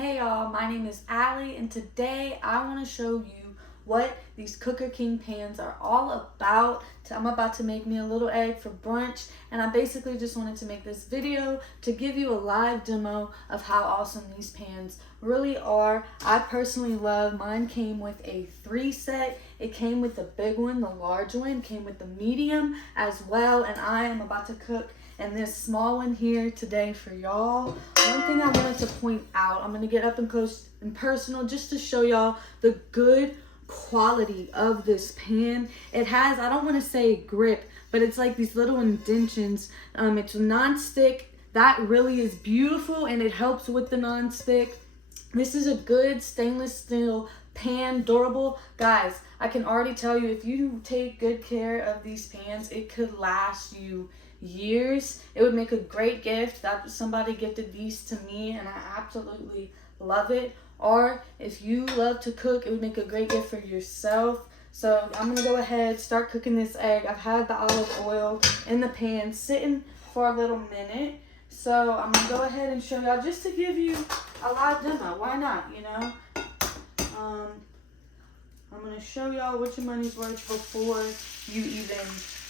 Hey y'all, my name is Allie and today I want to show you what these Cooker King pans are all about. I'm about to make me a little egg for brunch and I basically just wanted to make this video to give you a live demo of how awesome these pans really are. I personally love mine. Came with a 3 set. It came with the big one, the large one, came with the medium as well, and I am about to cook in this small one here today for y'all. One thing I wanted to point out, I'm gonna get up and close and personal just to show y'all the good quality of this pan. It has, I don't want to say grip, but it's like these little indentions. It's non-stick. That really is beautiful and it helps with the non-stick. This is a good stainless steel pan, durable. Guys, I can already tell you, if you take good care of these pans, it could last you years. It would make a great gift. That somebody gifted these to me and I absolutely love it. Or if you love to cook, it would make a great gift for yourself. So I'm gonna go ahead, start cooking this egg. I've had the olive oil in the pan sitting for a little minute. So I'm gonna go ahead and show y'all just to give you a live demo. Why not, you know? I'm gonna show y'all what your money's worth before you even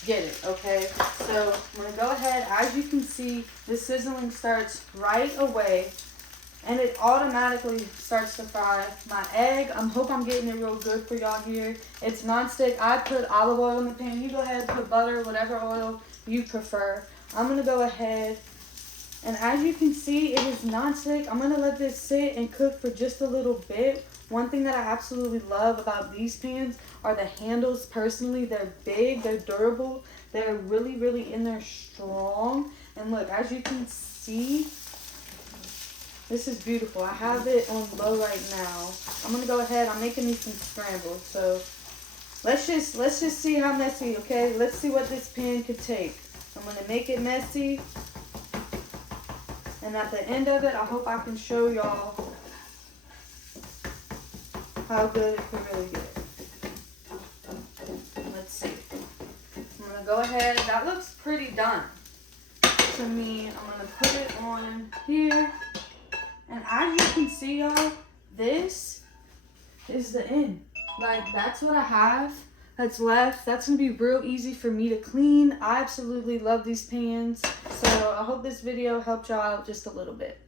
get it, okay? So I'm gonna go ahead. As you can see, the sizzling starts right away and it automatically starts to fry my egg. I hope I'm getting it real good for y'all here. It's non-stick. I put olive oil in the pan. You go ahead, put butter, whatever oil you prefer. I'm gonna go ahead, and as you can see, it is non-stick. I'm gonna let this sit and cook for just a little bit. One thing that I absolutely love about these pans are the handles. Personally, they're big, they're durable, they're really in there strong. And look, as you can see, this is beautiful. I have it on low right now. I'm gonna go ahead. I'm making these some scrambled. So let's just see how messy, okay? Let's see what this pan could take. I'm gonna make it messy. And at the end of it, I hope I can show y'all how good it could really get. Let's see. I'm gonna go ahead. That looks pretty done to me. I'm gonna put it on here. And as you can see, y'all, this is the end. Like, that's what I have that's left. That's gonna be real easy for me to clean. I absolutely love these pans. So I hope this video helped y'all out just a little bit.